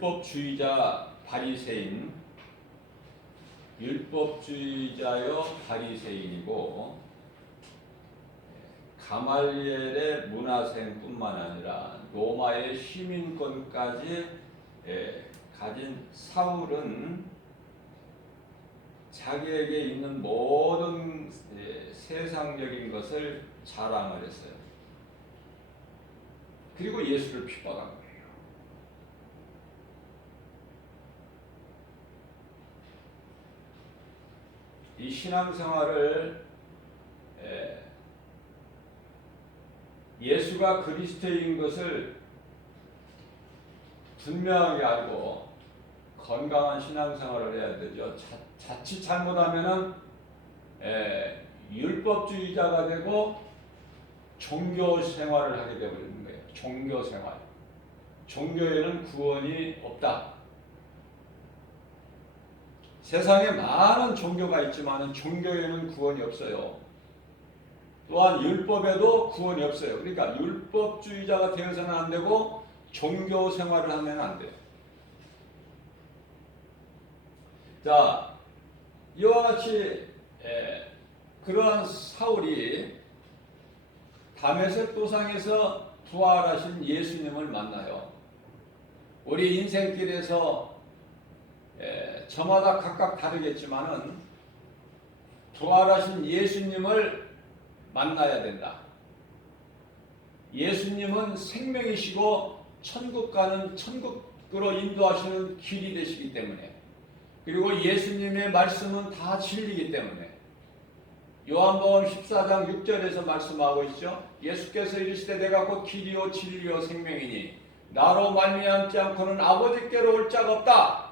율법주의자 바리새인, 율법주의자여 바리새인이고 가말리엘의 문화생뿐만 아니라 로마의 시민권까지 가진 사울은 자기에게 있는 모든 세상적인 것을 자랑을 했어요. 그리고 예수를 핍박한 거예요. 이 신앙생활을 예수가 그리스도인 것을 분명하게 알고 건강한 신앙생활을 해야 되죠. 자칫 잘못하면은 율법주의자가 되고 종교 생활을 하게 되는 거예요. 종교 생활. 종교에는 구원이 없다. 세상에 많은 종교가 있지만 종교에는 구원이 없어요. 또한 율법에도 구원이 없어요. 그러니까 율법주의자가 되어서는 안 되고 종교 생활을 하면 안 돼요. 자, 이와 같이 그러한 사울이 다메섹 도상에서 부활하신 예수님을 만나요. 우리 인생길에서 저마다 각각 다르겠지만은 부활하신 예수님을 만나야 된다. 예수님은 생명이시고 천국 가는 천국으로 인도하시는 길이 되시기 때문에, 그리고 예수님의 말씀은 다 진리이기 때문에 요한복음 14장 6절에서 말씀하고 있죠. 예수께서 이르시되 내가 곧 길이요 진리요 생명이니 나로 말미암지 않고는 아버지께로 올 자가 없다.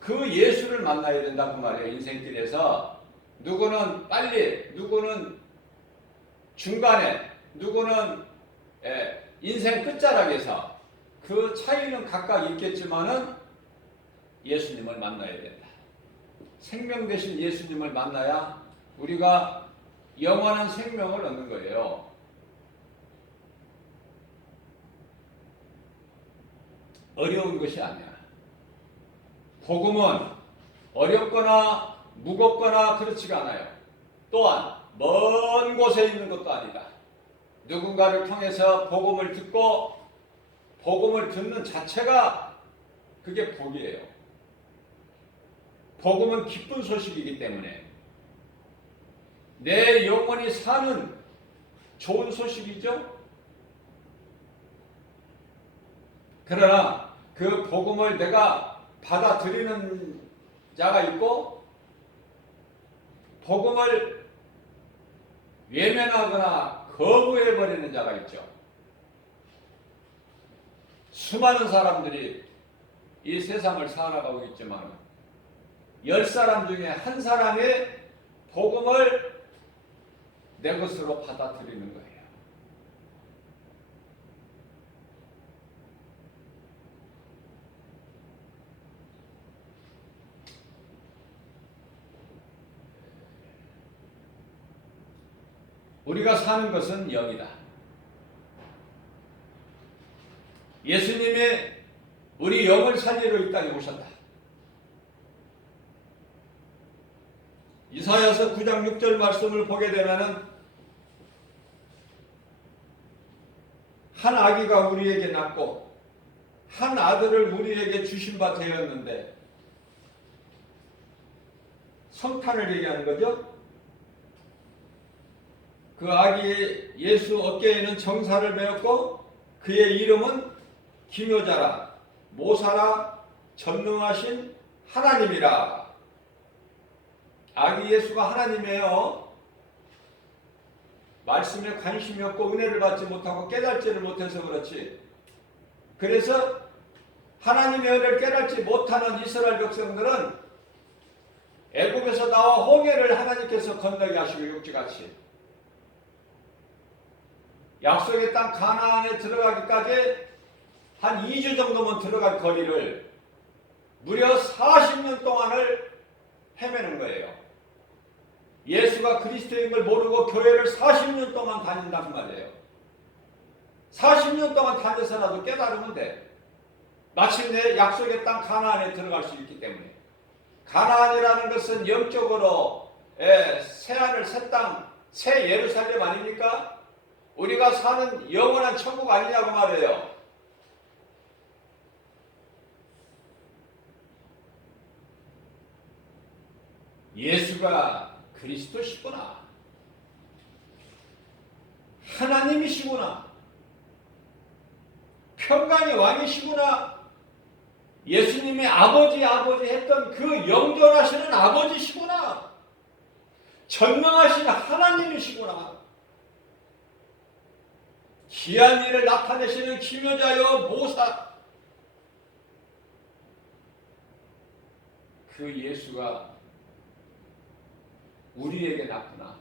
그 예수를 만나야 된다고 말이에요. 인생길에서 누구는 빨리, 누구는 중간에, 누구는 인생 끝자락에서 그 차이는 각각 있겠지만은 예수님을 만나야 된다. 생명 되신 예수님을 만나야 우리가 영원한 생명을 얻는 거예요. 어려운 것이 아니야. 복음은 어렵거나 무겁거나 그렇지가 않아요. 또한 먼 곳에 있는 것도 아니다. 누군가를 통해서 복음을 듣고 복음을 듣는 자체가 그게 복이에요. 복음은 기쁜 소식이기 때문에 내 영혼이 사는 좋은 소식이죠. 그러나 그 복음을 내가 받아들이는 자가 있고 복음을 외면하거나 거부해버리는 자가 있죠. 수많은 사람들이 이 세상을 살아가고 있지만 10사람 중에 한 사람이 복음을 내 것으로 받아들이는 거예요. 우리가 사는 것은 영이다. 예수님이 우리 영을 살리러 이 땅에 오셨다. 이사야서 9장 6절 말씀을 보게 되면은 한 아기가 우리에게 낳고 한 아들을 우리에게 주신 바 되었는데, 성탄을 얘기하는 거죠. 그 아기 예수 어깨에는 정사를 메었고 그의 이름은 기묘자라 모사라 전능하신 하나님이라. 아기 예수가 하나님이에요. 말씀에 관심이 없고 은혜를 받지 못하고 깨닫지를 못해서 그렇지. 그래서 하나님의 은혜를 깨닫지 못하는 이스라엘 백성들은 애굽에서 나와 홍해를 하나님께서 건너게 하시고 육지같이 약속의 땅 가나안에 들어가기까지 한 2주 정도만 들어갈 거리를 무려 40년 동안을 헤매는 거예요. 예수가 그리스도인 걸 모르고 교회를 40년 동안 다닌단 말이에요. 40년 동안 다녀서라도 깨달으면 돼. 마침내 약속의 땅 가나안에 들어갈 수 있기 때문에. 가나안이라는 것은 영적으로 새하늘, 새 땅, 새 예루살렘 아닙니까? 우리가 사는 영원한 천국 아니냐고 말해요. 예수가 그리스도시구나. 하나님이시구나. 평강의 왕이시구나. 예수님이 아버지 했던 그 영존하시는 아버지시구나. 전능하신 하나님이시구나. 기한 일을 나타내시는 기묘자여 모사. 그 예수가 우리에게 났구나.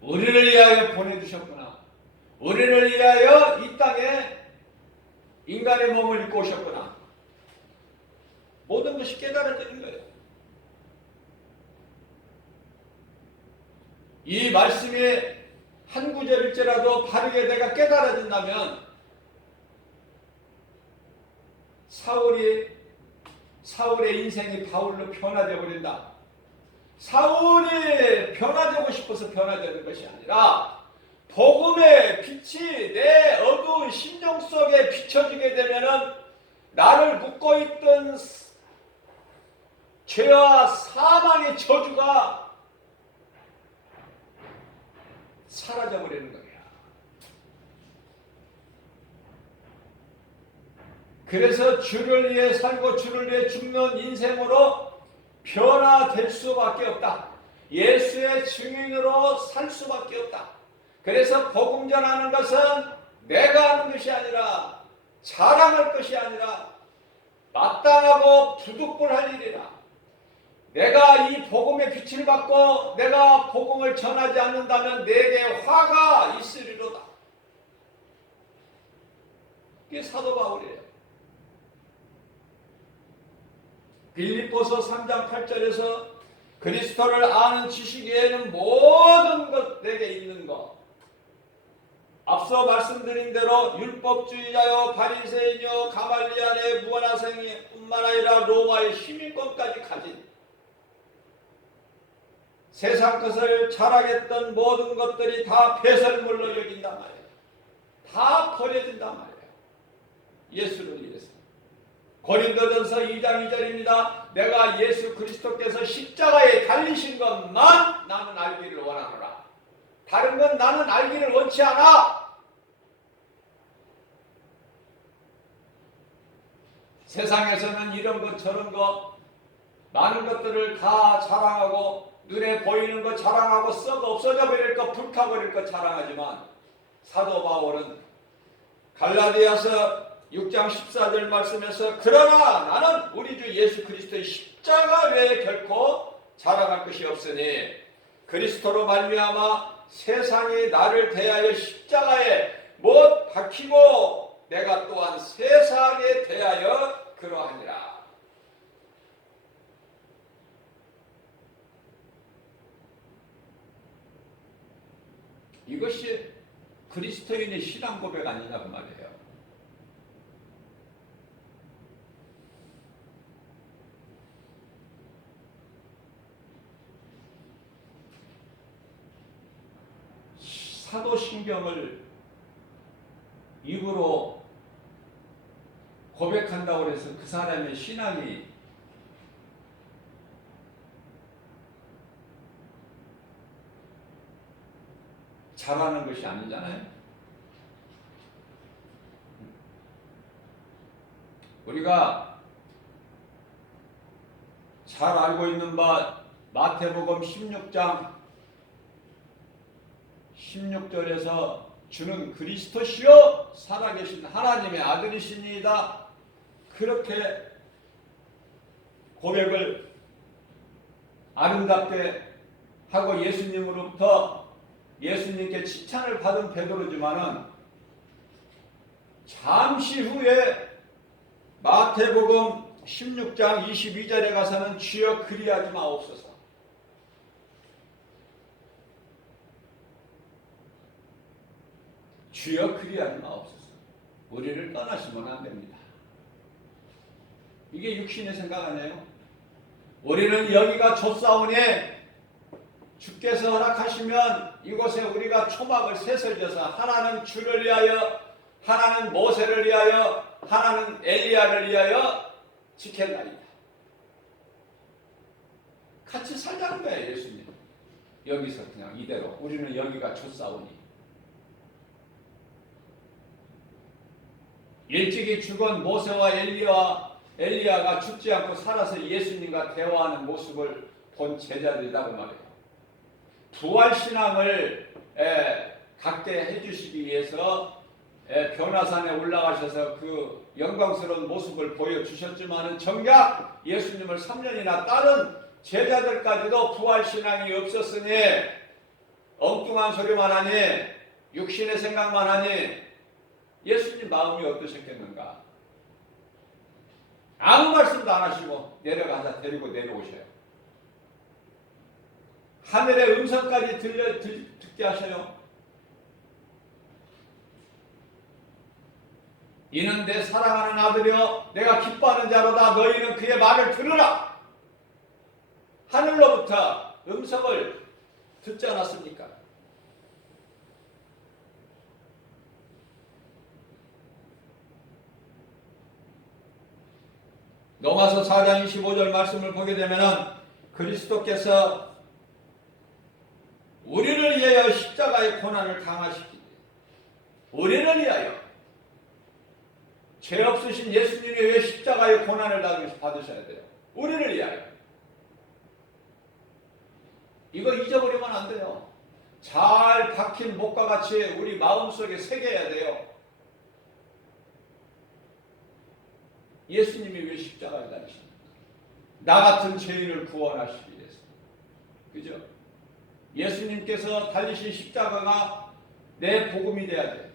우리를 위하여 보내주셨구나. 우리를 위하여 이 땅에 인간의 몸을 입고 오셨구나. 모든 것이 깨달아지는 거예요. 이 말씀이 한 구절일지라도 바르게 내가 깨달아진다면 사울의 인생이 바울로 변화되어 버린다. 사울이 변화되고 싶어서 변화되는 것이 아니라 복음의 빛이 내 어두운 심령 속에 비춰지게 되면은 나를 묶고 있던 죄와 사망의 저주가 사라져버리는 거야. 그래서 주를 위해 살고 주를 위해 죽는 인생으로 변화될 수밖에 없다. 예수의 증인으로 살 수밖에 없다. 그래서 복음 전하는 것은 내가 하는 것이 아니라 자랑할 것이 아니라 마땅하고 부득불할 일이라. 내가 이 복음의 빛을 받고 내가 복음을 전하지 않는다면 내게 화가 있으리로다. 이게 사도 바울이에요. 빌립보서 3장 8절에서 그리스도를 아는 지식 외에는 모든 것 내게 있는 것. 앞서 말씀드린 대로 율법주의자요 바리새인이요 가말리엘의 무관학생이 뿐만 아니라 로마의 시민권까지 가진 세상 것을 자랑했던 모든 것들이 다 배설물로 여긴단 말이에요. 다 버려진단 말이에요. 예수를 위해서. 고린도전서 2장 2절입니다. 내가 예수 그리스도께서 십자가에 달리신 것만 나는 알기를 원하노라. 다른 건 나는 알기를 원치 않아. 세상에서는 이런 것 저런 것 많은 것들을 다 자랑하고 눈에 보이는 것 자랑하고 썩어 없어져 버릴 것 불타버릴 것 자랑하지만 사도 바울은 갈라디아서 6장 14절 말씀에서 그러나 나는 우리 주 예수 그리스도의 십자가 외에 결코 자랑할 것이 없으니 그리스도로 말미암아 세상이 나를 대하여 십자가에 못 박히고 내가 또한 세상에 대하여 그러하니라. 이것이 그리스도인의 신앙 고백 아니냐고 말이에요. 사도신경을 입으로 고백한다고 해서 그 사람의 신앙이 잘하는 것이 아니잖아요. 우리가 잘 알고 있는 바 마태복음 16장 16절에서 주는 그리스도시요 살아계신 하나님의 아들이시니이다. 그렇게 고백을 아름답게 하고 예수님으로부터 예수님께 칭찬을 받은 베드로지만은 잠시 후에 마태복음 16장 22절에 가서는 주여 그리하지 마옵소서. 주여 그리하지 마옵소서. 우리를 떠나시면 안 됩니다. 이게 육신의 생각 아니에요? 우리는 여기가 좁사오니 주께서 허락하시면 이곳에 우리가 초막을 셋을 져서 하나는 주를 위하여, 하나는 모세를 위하여, 하나는 엘리야를 위하여 지켰나이다. 같이 살자는 거예요, 예수님. 여기서 그냥 이대로. 우리는 여기가 좁사오니. 일찍이 죽은 모세와 엘리야가 죽지 않고 살아서 예수님과 대화하는 모습을 본 제자들이라고 말해요. 부활신앙을 갖게 해주시기 위해서 변화산에 올라가셔서 그 영광스러운 모습을 보여주셨지만 정작 예수님을 3년이나 따른 제자들까지도 부활신앙이 없었으니 엉뚱한 소리만 하니 육신의 생각만 하니 예수님 마음이 어떠셨겠는가? 아무 말씀도 안 하시고 내려가서 데리고 내려오셔요. 하늘의 음성까지 듣게 하셔요. 이는 내 사랑하는 아들이여 내가 기뻐하는 자로다. 너희는 그의 말을 들으라. 하늘로부터 음성을 듣지 않았습니까? 로마서 4장 25절 말씀을 보게 되면 그리스도께서 우리를 위하여 십자가의 고난을 당하시기, 우리를 위하여, 죄 없으신 예수님이 왜 십자가의 고난을 받으셔야 돼요? 우리를 위하여. 이거 잊어버리면 안 돼요. 잘 박힌 목과 같이 우리 마음속에 새겨야 돼요. 예수님이 왜 십자가에 달리십니까? 나 같은 죄인을 구원하시기 위해서. 그죠? 예수님께서 달리신 십자가가 내 복음이 돼야 돼.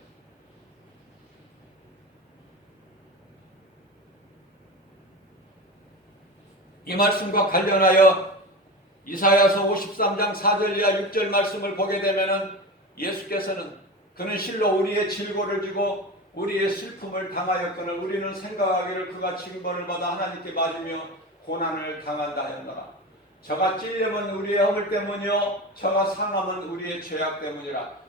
이 말씀과 관련하여 이사야서 53장 4절 이하 6절 말씀을 보게 되면 예수께서는 그는 실로 우리의 질고를 지고 우리의 슬픔을 당하였거늘 우리는 생각하기를 그가 징벌을 받아 하나님께 맞으며 고난을 당한다 하였노라. 저가 찔림은 우리의 허물 때문이요 저가 상함은 우리의 죄악 때문이라.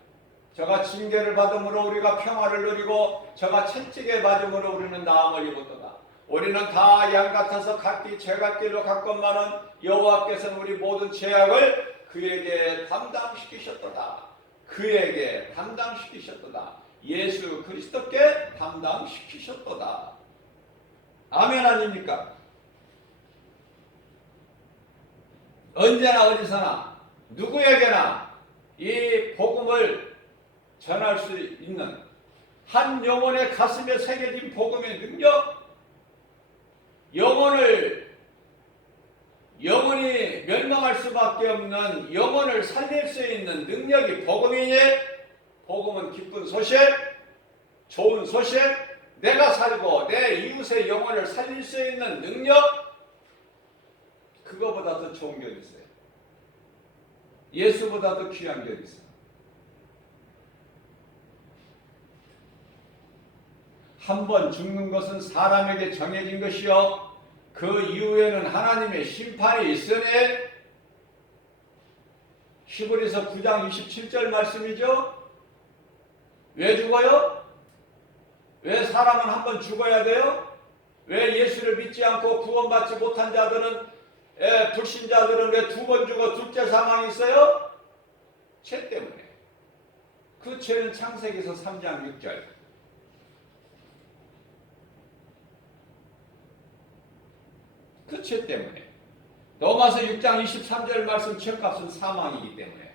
저가 징계를 받음으로 우리가 평화를 누리고 저가 채찍에 맞음으로 우리는 나음을 입었도다. 우리는 다 양 같아서 각기 죄갓길로 갔건만은 여호와께서는 우리 모든 죄악을 그에게 담당시키셨도다. 그에게 담당시키셨도다. 예수 그리스도께 담당시키셨도다. 아멘 아닙니까? 언제나 어디서나 누구에게나 이 복음을 전할 수 있는 한 영혼의 가슴에 새겨진 복음의 능력, 영혼이 멸망할 수밖에 없는 영혼을 살릴 수 있는 능력이 복음이니, 복음은 기쁜 소식, 좋은 소식, 내가 살고 내 이웃의 영혼을 살릴 수 있는 능력, 그거보다 더 좋은 게 어디 있어요? 예수보다 더 귀한 게 어디 있어요? 한 번 죽는 것은 사람에게 정해진 것이요 그 이후에는 하나님의 심판이 있으니, 히브리서 9장 27절 말씀이죠. 왜 죽어요? 왜 사람은 한 번 죽어야 돼요? 왜 예수를 믿지 않고 구원받지 못한 자들은, 불신자들은 왜 두 번 죽어 둘째 사망이 있어요? 죄 때문에. 그 죄는 창세기서 3장 6절. 그 죄 때문에. 로마서 6장 23절 말씀 죄값은 사망이기 때문에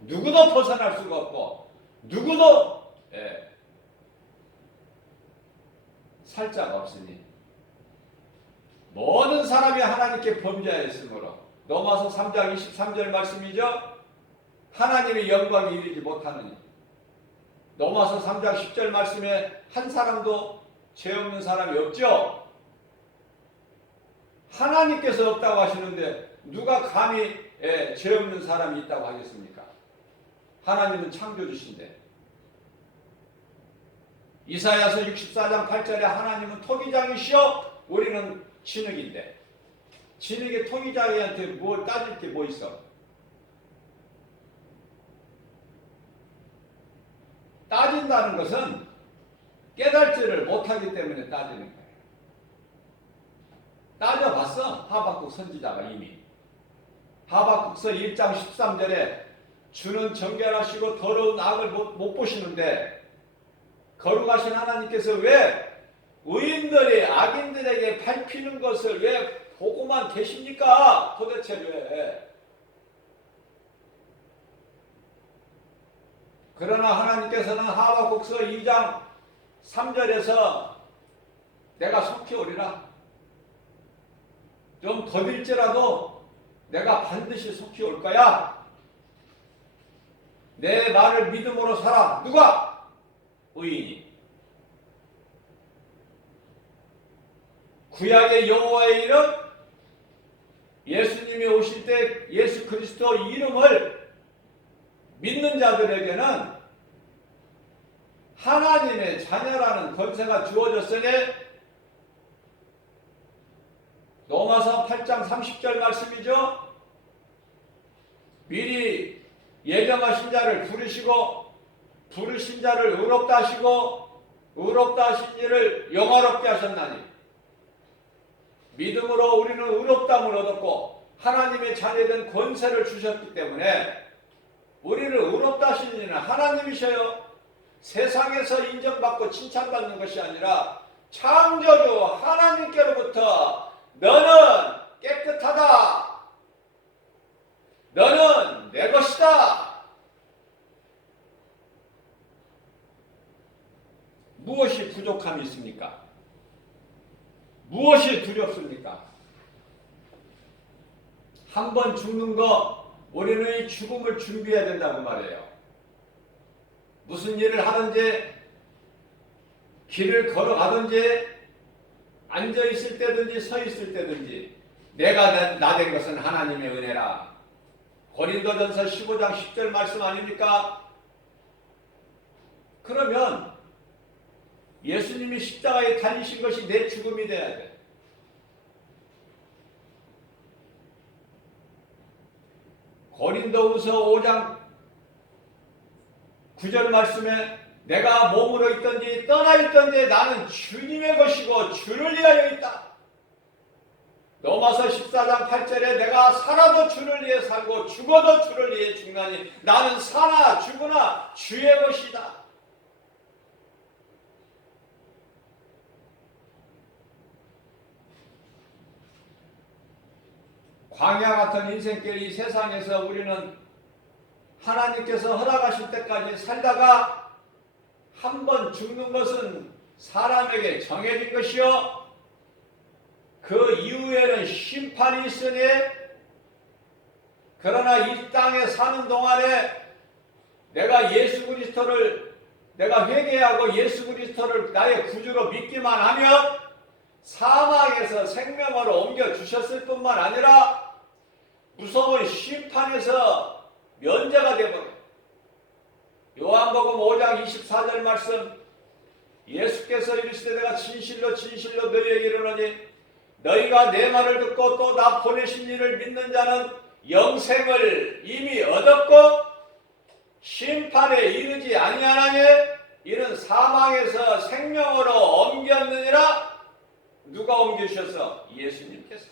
누구도 벗어날 수가 없고 누구도 살 자가 없으니 모든 사람이 하나님께 범죄하였으므로, 로마서 3장 23절 말씀이죠. 하나님의 영광이 이르지 못하느니. 로마서 3장 10절 말씀에 한 사람도 죄 없는 사람이 없죠. 하나님께서 없다고 하시는데 누가 감히 죄 없는 사람이 있다고 하겠습니까? 하나님은 창조주신데. 이사야서 64장 8절에 하나님은 토기장이시여 우리는 진흙인데, 진흙의 토기장이한테 뭐 따질 게 뭐 있어? 따진다는 것은 깨달지를 못하기 때문에 따지는 거예요. 따져봤어. 하박국 선지자가 이미. 하박국서 1장 13절에 주는 정결하시고 더러운 악을 못 보시는데 거룩하신 하나님께서 왜 의인들이 악인들에게 밟히는 것을 왜 보고만 계십니까? 도대체 왜? 그러나 하나님께서는 하박국서 2장 3절에서 내가 속히 오리라. 좀 더딜지라도 내가 반드시 속히 올 거야. 내 말을 믿음으로 살아. 누가? 의인이. 구약의 여호와의 이름, 예수님이 오실 때 예수 그리스도 이름을 믿는 자들에게는 하나님의 자녀라는 권세가 주어졌으니 로마서 8장 30절 말씀이죠. 미리 예정하신 자를 부르시고 부르신 자를 의롭다 하시고 의롭다 하신 이를 영화롭게 하셨나니 믿음으로 우리는 의롭다함을 얻었고 하나님의 자녀된 권세를 주셨기 때문에 우리를 의롭다 하신 이는 하나님이셔요. 세상에서 인정받고 칭찬받는 것이 아니라 창조주 하나님께로부터 너는 깨끗하다. 너는 내 것이다. 무엇이 부족함이 있습니까? 무엇이 두렵습니까? 한 번 죽는 거 우리는 이 죽음을 준비해야 된다고 말해요. 무슨 일을 하든지 길을 걸어가든지 앉아있을 때든지 서있을 때든지 내가 나 된 것은 하나님의 은혜라. 고린도전서 15장 10절 말씀 아닙니까? 그러면 예수님이 십자가에 달리신 것이 내 죽음이 돼야 돼. 고린도후서 5장 9절 말씀에 내가 몸으로 있든지 떠나 있든지 나는 주님의 것이고 주를 위하여 있다. 로마서 14장 8절에 내가 살아도 주를 위해 살고 죽어도 주를 위해 죽나니 나는 사나 죽으나 주의 것이다. 광야 같은 인생길 이 세상에서 우리는 하나님께서 허락하실 때까지 살다가 한 번 죽는 것은 사람에게 정해진 것이요 그 이후에는 심판이 있으니 그러나 이 땅에 사는 동안에 내가 예수 그리스도를 내가 회개하고 예수 그리스도를 나의 구주로 믿기만 하면 사망에서 생명으로 옮겨 주셨을 뿐만 아니라 무서운 심판에서 면제가 되어버려요. 요한복음 5장 24절 말씀 예수께서 이르시되 내가 진실로 진실로 너희에게 이르노니 너희가 내 말을 듣고 또 나 보내신 이를 믿는 자는 영생을 이미 얻었고 심판에 이르지 아니하나니 이는 사망에서 생명으로 옮겼느니라. 누가 옮기셨어? 예수님께서.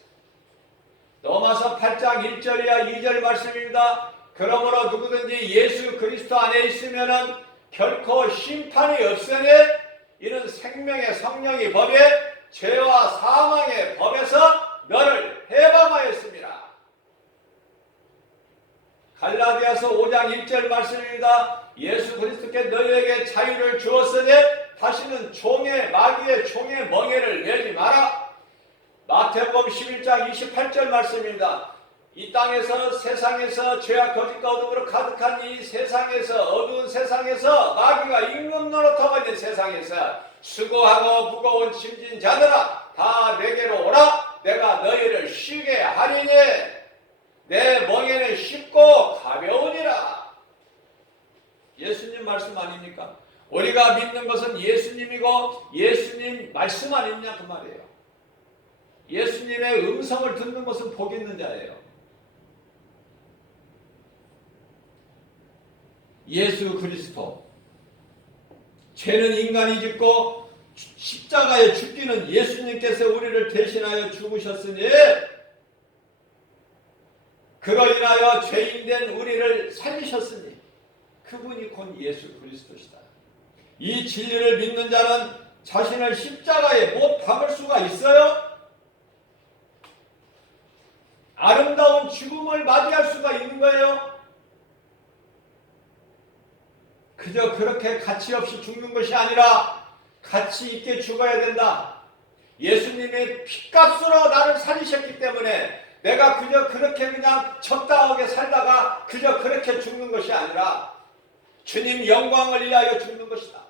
로마서 8장 1절이야 2절 말씀입니다. 그러므로 누구든지 예수 그리스도 안에 있으면은 결코 심판이 없으니 이는 생명의 성령이 법에 죄와 사망의 법에서 너를 해방하였습니다. 갈라디아서 5장 1절 말씀입니다. 예수 그리스도께 너희에게 자유를 주었으니 다시는 마귀의 종의 멍에를 매지 마라. 마태복음 11장 28절 말씀입니다. 이 땅에서 세상에서 죄와 거짓과 어둠으로 가득한 이 세상에서 어두운 세상에서 마귀가 임금 노릇하고 있는 세상에서 수고하고 무거운 짐진 자들아 다 내게로 오라. 내가 너희를 쉬게 하리니 내 멍에는 쉽고 가벼우니라. 예수님 말씀 아닙니까? 우리가 믿는 것은 예수님이고 예수님 말씀 아니냐 그 말이에요. 예수님의 음성을 듣는 것은 복 있는 자예요. 예수 그리스도, 죄는 인간이 짓고 십자가에 죽기는 예수님께서 우리를 대신하여 죽으셨으니 그로 인하여 죄인된 우리를 살리셨으니 그분이 곧 예수 그리스도시다. 이 진리를 믿는 자는 자신을 십자가에 못 박을 수가 있어요? 아름다운 죽음을 맞이할 수가 있는 거예요? 그저 그렇게 가치 없이 죽는 것이 아니라 가치 있게 죽어야 된다. 예수님의 피값으로 나를 살리셨기 때문에 내가 그저 그렇게 그냥 적당하게 살다가 그저 그렇게 죽는 것이 아니라 주님 영광을 위하여 죽는 것이다.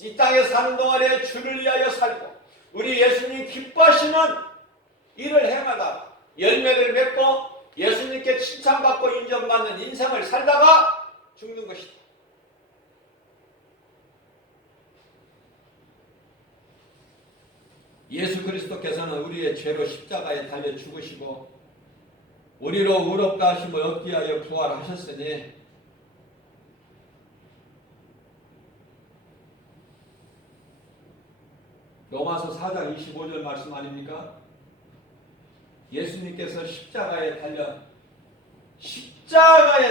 이 땅에 사는 동안에 주를 위하여 살고 우리 예수님 기뻐하시는 일을 행하다가 열매를 맺고 예수님께 칭찬받고 인정받는 인생을 살다가 죽는 것이다. 예수 그리스도께서는 우리의 죄로 십자가에 달려 죽으시고 우리로 의롭다 하심을 얻기 위하여 부활하셨으니 로마서 4장 25절 말씀 아닙니까? 예수님께서 십자가에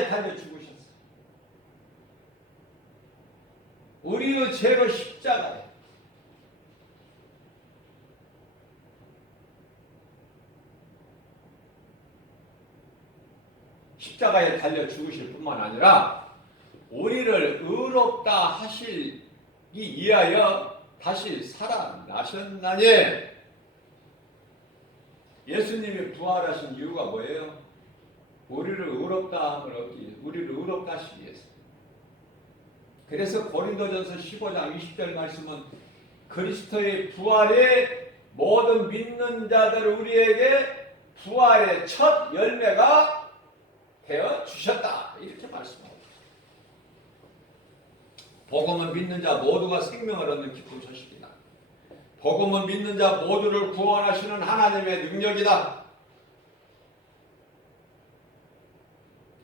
달려 죽으셨어요. 우리의 죄로 십자가에. 십자가에 달려 죽으실 뿐만 아니라 우리를 의롭다 하시기 위하여 다시 살아나셨나니. 예수님이 부활하신 이유가 뭐예요? 우리를 의롭다함을 얻기 위해서, 우리를 의롭다 하시기 위해서. 그래서 고린도전서 15장 20절 말씀은 그리스도의 부활에 모든 믿는 자들 우리에게 부활의 첫 열매가 되어 주셨다. 이렇게 말씀합니다. 복음은 믿는 자 모두가 생명을 얻는 기쁜 소식이다. 복음은 믿는 자 모두를 구원하시는 하나님의 능력이다.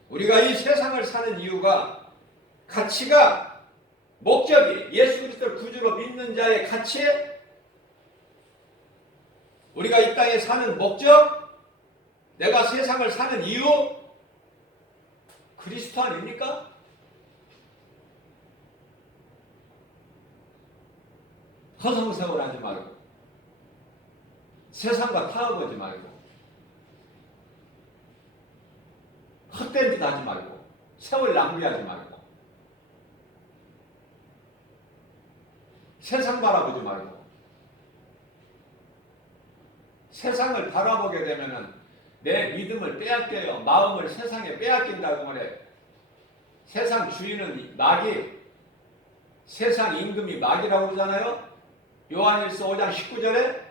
우리가 이 세상을 사는 이유가, 가치가, 목적이 예수 그리스도를 구주로 믿는 자의 가치, 우리가 이 땅에 사는 목적, 내가 세상을 사는 이유, 그리스도 아닙니까? 허송세월 하지 말고 세상과 타협하지 말고 헛된 짓 하지 말고 세월 낭비하지 말고 세상 바라보지 말고 세상을 바라보게 되면은 내 믿음을 빼앗겨요. 마음을 세상에 빼앗긴다고 말해. 세상 주인은 마귀, 세상 임금이 마귀라고 그러잖아요. 요한일서 5장 19절에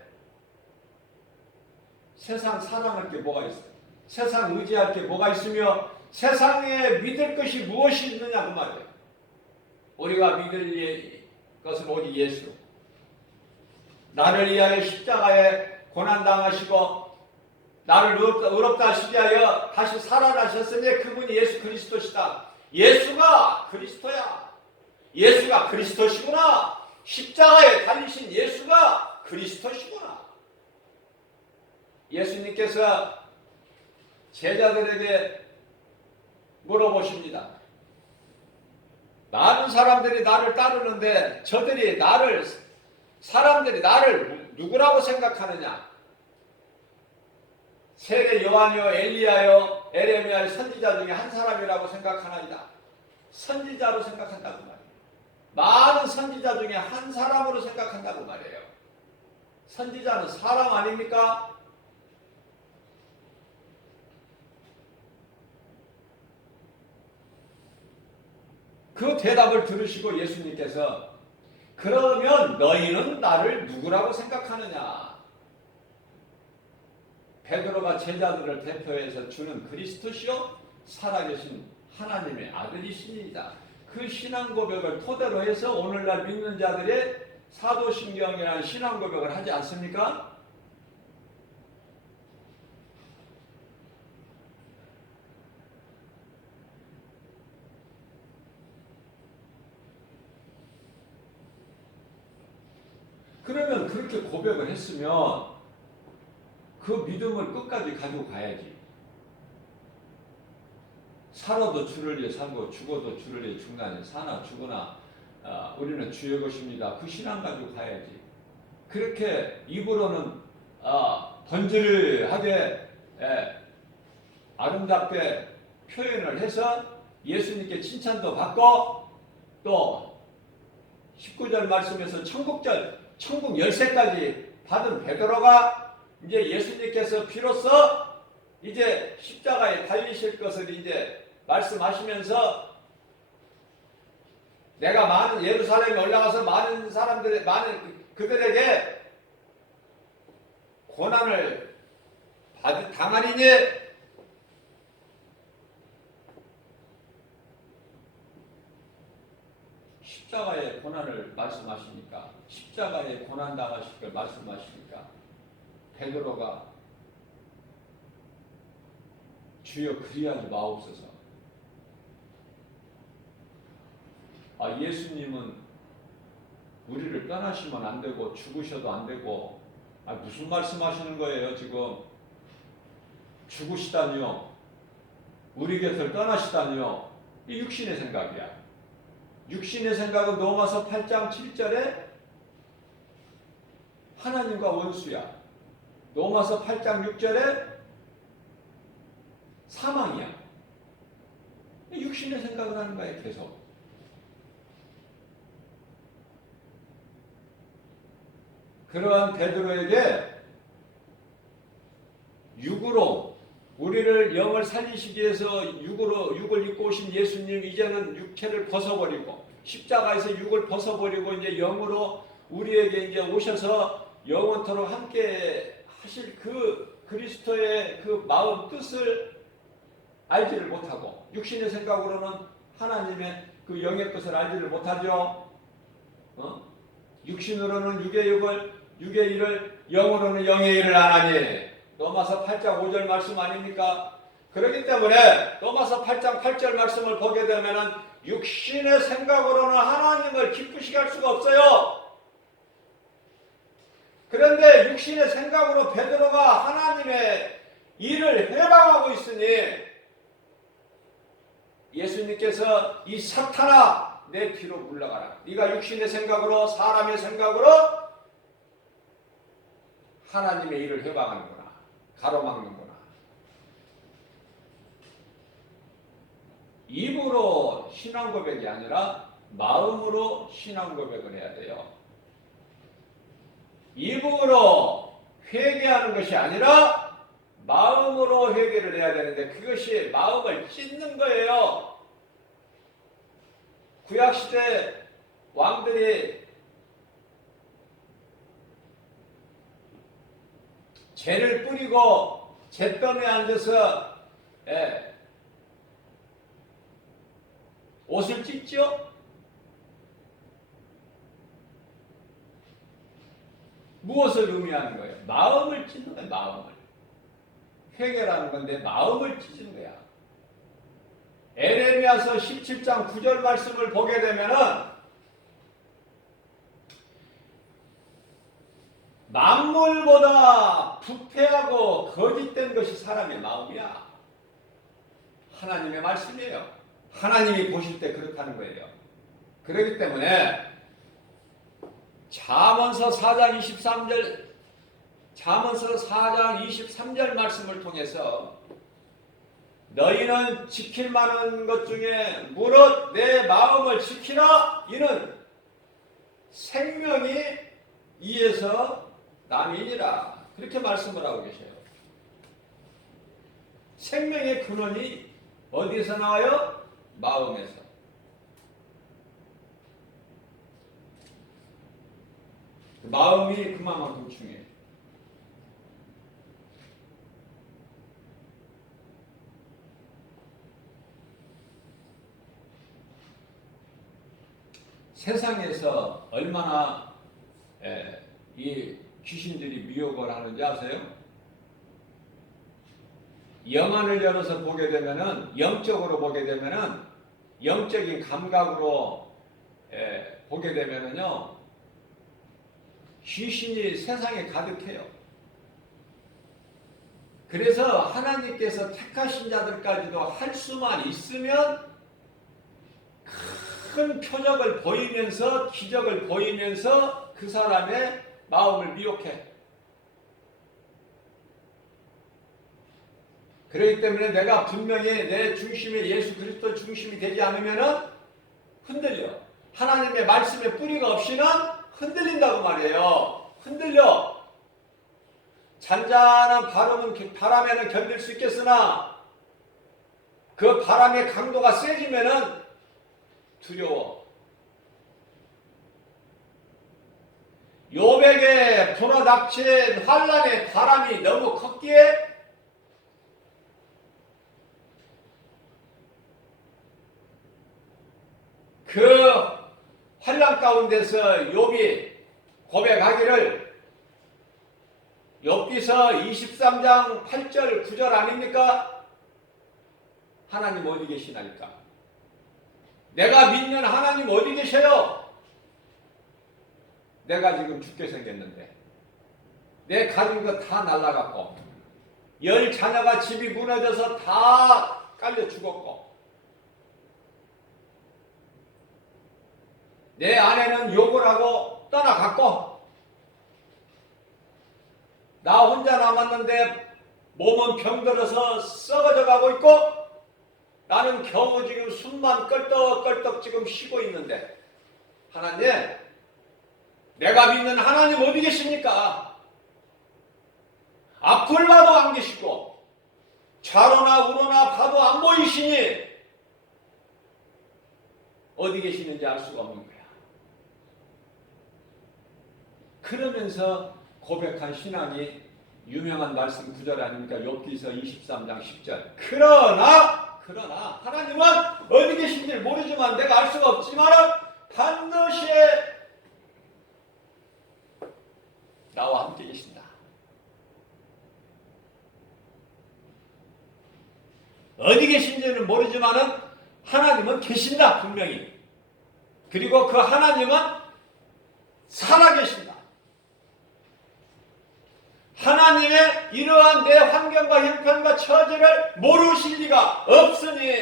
세상 사랑할 게 뭐가 있어요? 세상 의지할 게 뭐가 있으며 세상에 믿을 것이 무엇이 있느냐 그 말이에요. 우리가 믿을 것은 오직 예수. 나를 위하여 십자가에 고난당하시고 나를 의롭다 하시기 위하여 다시 살아나셨으니 그분이 예수 그리스도시다. 예수가 그리스도야. 예수가 그리스도시구나. 십자가에 달리신 예수가 그리스도시구나. 예수님께서 제자들에게 물어보십니다. 많은 사람들이 나를 따르는데 사람들이 나를 누구라고 생각하느냐? 세례 요한이요 엘리야요 에레미야의 선지자 중에 한 사람이라고 생각하나이다. 선지자로 생각한다고 말이에요. 많은 선지자 중에 한 사람으로 생각한다고 말이에요. 선지자는 사람 아닙니까? 그 대답을 들으시고 예수님께서 그러면 너희는 나를 누구라고 생각하느냐? 베드로가 제자들을 대표해서 주는 그리스도시요 살아계신 하나님의 아들이시니이다. 그 신앙 고백을 토대로 해서 오늘날 믿는 자들의 사도신경이라는 신앙 고백을 하지 않습니까? 그러면 그렇게 고백을 했으면 그 믿음을 끝까지 가지고 가야지. 살아도 주를 위해 살고 죽어도 주를 위해 죽나니 사나 죽으나 우리는 주의 것입니다. 그 신앙 가지고 가야지. 그렇게 입으로는 번질하게 아름답게 표현을 해서 예수님께 칭찬도 받고 또 19절 말씀에서 천국 열쇠까지 받은 베드로가 이제 예수님께서 비로소 이제 십자가에 달리실 것을 이제 말씀하시면서 내가 예루살렘에 올라가서 많은 그들에게 고난을 당하리니 십자가의 고난을 말씀하시니까 십자가의 고난 당하실 걸 말씀하시니까 베드로가 주여 그리하지 마옵소서. 예수님은 우리를 떠나시면 안 되고 죽으셔도 안 되고 무슨 말씀하시는 거예요 지금? 죽으시다니요? 우리 곁을 떠나시다니요? 이 육신의 생각이야. 육신의 생각은 로마서 8장 7절에 하나님과 원수야. 로마서 8장 6절에 사망이야. 육신의 생각을 하는 거야 계속. 그러한 베드로에게 육으로 우리를 영을 살리시기 위해서 육을 입고 오신 예수님 이제는 육체를 벗어버리고 십자가에서 육을 벗어버리고 이제 영으로 우리에게 이제 오셔서 영원토록 함께 하실 그 그리스도의 그 마음 뜻을 알지를 못하고 육신의 생각으로는 하나님의 그 영의 뜻을 알지를 못하죠. 육신으로는 육의 일을 영으로는 영의 일을 안 하니 로마서 8장 5절 말씀 아닙니까? 그렇기 때문에 로마서 8장 8절 말씀을 보게 되면은 육신의 생각으로는 하나님을 기쁘시게 할 수가 없어요. 그런데 육신의 생각으로 베드로가 하나님의 일을 해방하고 있으니 예수님께서 이 사탄아 내 뒤로 물러가라. 네가 육신의 생각으로 사람의 생각으로 하나님의 일을 해방하는구나. 가로막는구나. 입으로 신앙 고백이 아니라 마음으로 신앙 고백을 해야 돼요. 입으로 회개하는 것이 아니라 마음으로 회개를 해야 되는데 그것이 마음을 찢는 거예요. 구약시대 왕들이 죄를 뿌리고 잿더미에 앉아서 옷을 찢죠? 무엇을 의미하는 거예요? 마음을 찢는 거예요. 마음을. 회개라는 건데 마음을 찢는 거야. 에레미야서 17장 9절 말씀을 보게 되면은 만물보다 부패하고 거짓된 것이 사람의 마음이야. 하나님의 말씀이에요. 하나님이 보실 때 그렇다는 거예요. 그렇기 때문에 잠언서 4장 23절 말씀을 통해서 너희는 지킬 만한 것 중에 무릇 내 마음을 지키라. 이는 생명이 이에서 남이니라. 그렇게 말씀을 하고 계셔요. 생명의 근원이 어디에서 나와요? 마음에서. 마음이 그만큼 중요해요. 세상에서 얼마나 이 귀신들이 미혹을 하는지 아세요? 영안을 열어서 보게 되면은, 영적으로 보게 되면은, 영적인 감각으로 보게 되면은요, 귀신이 세상에 가득해요. 그래서 하나님께서 택하신 자들까지도 할 수만 있으면 큰 표적을 보이면서, 기적을 보이면서 그 사람의 마음을 미혹해. 그렇기 때문에 내가 분명히 내 중심이 예수 그리스도 중심이 되지 않으면 흔들려. 하나님의 말씀의 뿌리가 없이는 흔들린다고 말이에요. 흔들려. 잔잔한 바람에는 견딜 수 있겠으나 그 바람의 강도가 세지면은 두려워. 요백에 불어닥친 환란의 바람이 너무 컸기에 그 환란 가운데서 욥이 고백하기를, 욥기서 23장 8절 9절 아닙니까? 하나님 어디 계시나니까? 내가 믿는 하나님 어디 계셔요? 내가 지금 죽게 생겼는데 내 가진 거 다 날라갔고 10 자녀가 집이 무너져서 다 깔려 죽었고 내 아내는 욕을 하고 떠나갔고 나 혼자 남았는데 몸은 병들어서 썩어져 가고 있고 나는 겨우 지금 숨만 껄떡껄떡 지금 쉬고 있는데 하나님, 내가 믿는 하나님 어디 계십니까? 앞을 봐도 안 계시고 좌로나 우로나 봐도 안 보이시니 어디 계시는지 알 수가 없는 거야. 그러면서 고백한 신앙이 유명한 말씀 구절 아닙니까? 욥기서 23장 10절. 그러나 하나님은 어디 계신지 모르지만 내가 알 수가 없지만 반드시 나와 함께 계신다. 어디 계신지는 모르지만 하나님은 계신다, 분명히. 그리고 그 하나님은 살아계신다. 하나님의 이러한 내 환경과 형편과 처지를 모르실 리가 없으니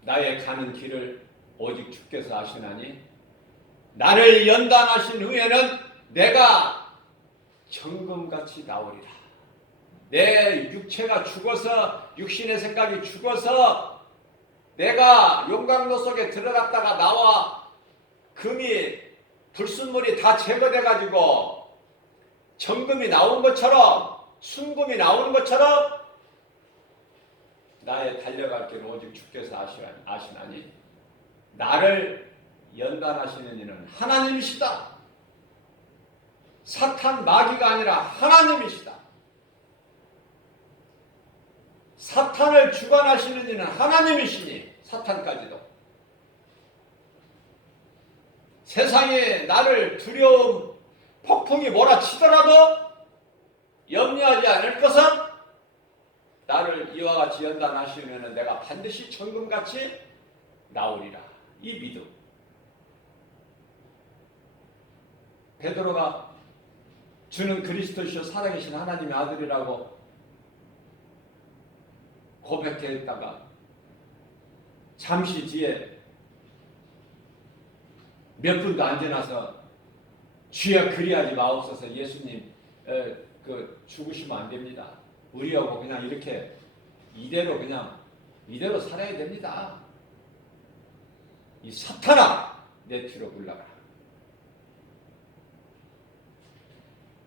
나의 가는 길을 오직 주께서 아시나니 나를 연단하신 후에는 내가 정금같이 나오리라. 내 육체가 죽어서 육신의 생각이 죽어서 내가 용광로 속에 들어갔다가 나와 금이 불순물이 다 제거돼 가지고 정금이 나온 것처럼 순금이 나오는 것처럼 나의 달려갈 길을 오직 주께서 아시나니 나를 연단하시는 이는 하나님이시다. 사탄 마귀가 아니라 하나님이시다. 사탄을 주관하시는 이는 하나님이시니 사탄까지도 세상에 나를 두려움 폭풍이 몰아치더라도 염려하지 않을 것은 나를 이와 같이 연단하시면 내가 반드시 정금같이 나오리라. 이 믿음. 베드로가 주는 그리스도시요 살아계신 하나님의 아들이라고 고백했다가 잠시 뒤에 몇 분도 안 지나서 주여 그리하지 마옵소서. 예수님 죽으시면 안 됩니다. 우리하고 그냥 이렇게 이대로 살아야 됩니다. 이 사탄아 내 뒤로 물러가라.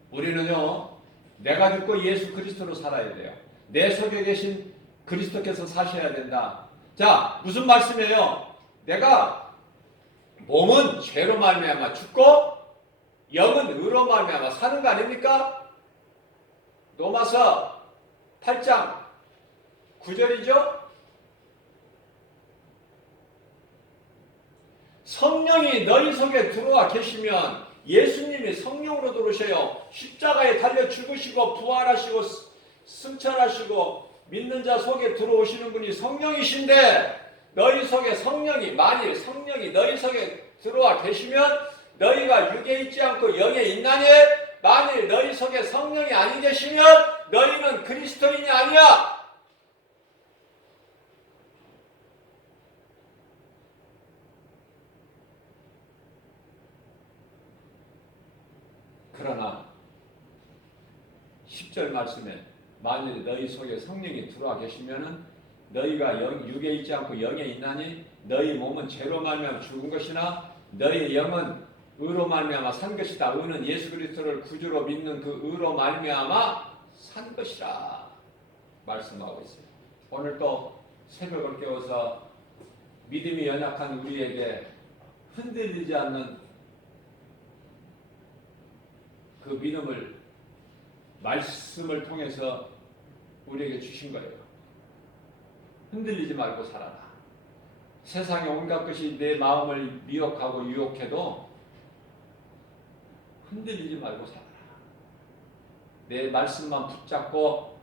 우리는요 내가 듣고 예수 그리스도로 살아야 돼요. 내 속에 계신 그리스도께서 사셔야 된다. 자, 무슨 말씀이에요? 내가 몸은 죄로 말미암아 죽고 영은 의로 말미암아 사는 거 아닙니까? 로마서 8장 9절이죠? 성령이 너희 속에 들어와 계시면 예수님이 성령으로 들어오셔요. 십자가에 달려 죽으시고 부활하시고 승천하시고 믿는 자 속에 들어오시는 분이 성령이신데 너희 속에 만일 성령이 너희 속에 들어와 계시면 너희가 육에 있지 않고 영에 있나니 만일 너희 속에 성령이 아니 계시면 너희는 그리스도인이 아니야. 그러나 10절 말씀에 만일 너희 속에 성령이 들어와 계시면은 너희가 육에 있지 않고 영에 있나니 너희 몸은 죄로 말미암아 죽은 것이나 너희 영은 의로 말미암아 산 것이다. 의는 예수 그리스도를 구주로 믿는 그 의로 말미암아 산 것이라 말씀하고 있어요. 오늘 또 새벽을 깨워서 믿음이 연약한 우리에게 흔들리지 않는 그 믿음을 말씀을 통해서 우리에게 주신 거예요. 흔들리지 말고 살아라. 세상의 온갖 것이 내 마음을 미혹하고 유혹해도 흔들리지 말고 살아라. 내 말씀만 붙잡고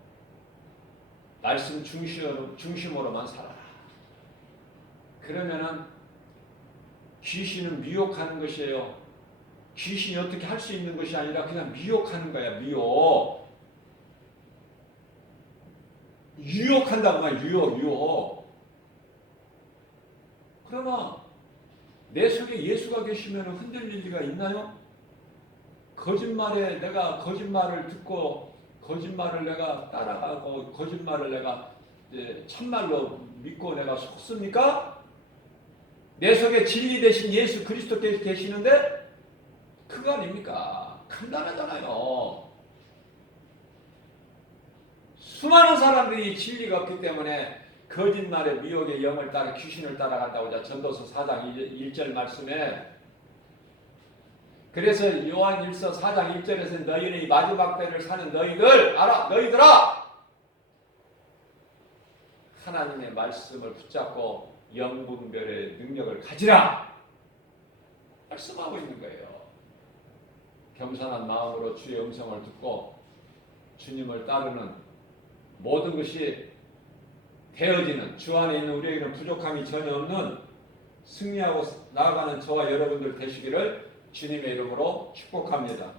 말씀 중심으로만 살아라. 그러면은 귀신은 미혹하는 것이에요. 귀신이 어떻게 할 수 있는 것이 아니라 그냥 미혹하는 거야. 유혹한다고 말 유혹. 그러나 내 속에 예수가 계시면 흔들릴 리가 있나요? 내가 거짓말을 듣고 거짓말을 내가 따라가고 거짓말을 내가 참말로 믿고 내가 속습니까? 내 속에 진리 대신 예수 그리스도께서 계시는데 그거 아닙니까? 간단하잖아요. 수많은 사람들이 진리가 없기 때문에 거짓말의 미혹의 영을 따라 귀신을 따라간다고 전도서 4장 1절 말씀에 그래서 요한일서 4장 1절에서 너희는 이 마지막 때를 사는 너희들아 하나님의 말씀을 붙잡고 영분별의 능력을 가지라 말씀하고 있는 거예요. 겸손한 마음으로 주의 음성을 듣고 주님을 따르는 모든 것이 되어지는 주 안에 있는 우리에게는 부족함이 전혀 없는 승리하고 나아가는 저와 여러분들 되시기를 주님의 이름으로 축복합니다.